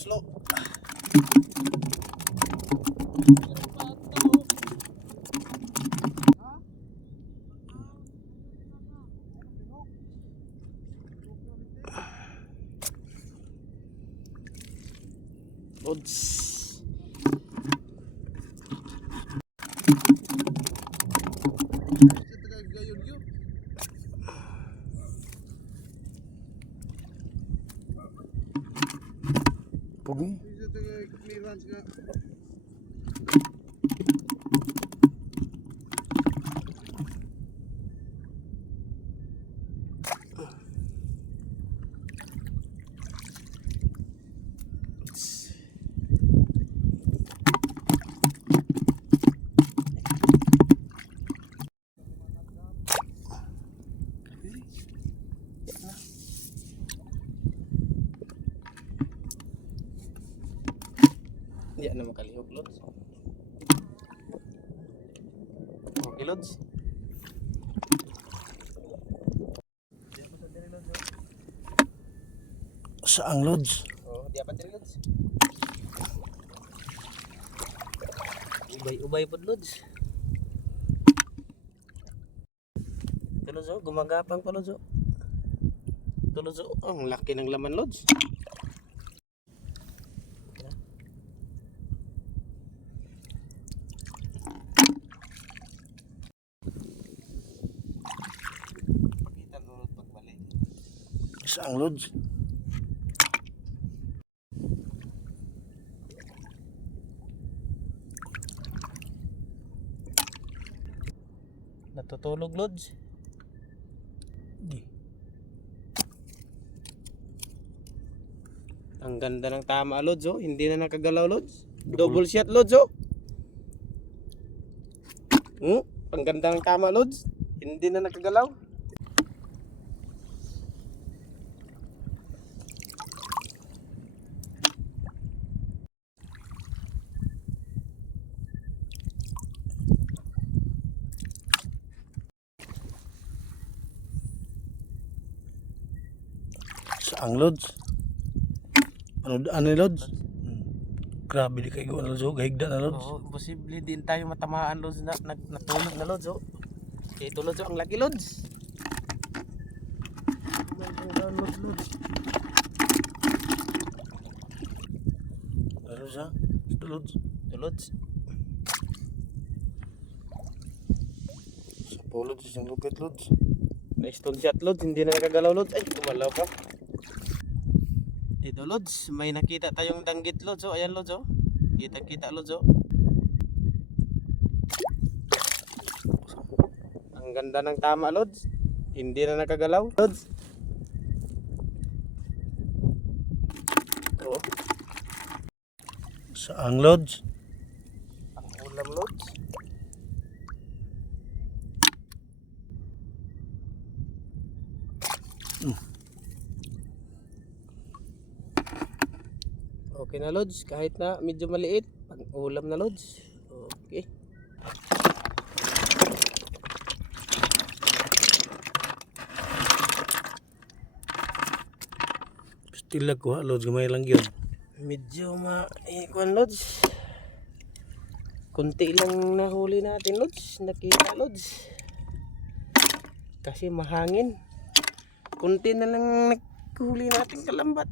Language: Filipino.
puslo. Lods. Pugni. Hindi na makalihok, Lods. Okay, Lods. Saang, Lods? Oh, di apa tadi, Lods? Ubay-ubay po, Lods. Ito, Lods, oh. Gumagapang pa, Lods, oh. Ito, Lods, oh. Ang laki ng laman, Lods. Saang, Lods? Natutulog, Lods? Hindi. Ang ganda ng tama, Lods, oh. Hindi na nakagalaw, Lods. Double shot, Lods, oh. Ang ganda ng tama, Lods. Hindi na nakagalaw. Saang, Lods? Ano Lods? Grabe di kayo na, Lods, oh. Gahigda na, Lods. Oo, posible din tayo matamaan, Lods, na natulog na, Lods, oh. Ito, Lods, oh, ang laki, Lods. Lods. Ano siya? Ito, Lods. Ito, Lods. Sa po, Lods, isang lupit, Lods. Nice stone shot, Lods. Hindi na nakagalaw, Lods. Ay, kumalaw pa. Ito, Lods, may nakita tayong danggit, Lods, oh. Ayan, Lods, oh. Kita, Lods, oh. Ang ganda ng tama, Lods. Hindi na nakagalaw, Lods. Oh. Saang, Lods? Ang ulam, Lods. Okay na, Lods, kahit na medyo maliit, pang ulam na, Lods. Okay. Still ko, Lods, gamay lang yun. Medyo maikuan, Lods. Kunti lang nahuli natin, Lods. Nakita, Lods. Kasi mahangin. Kunti na lang naghuli natin kalambat.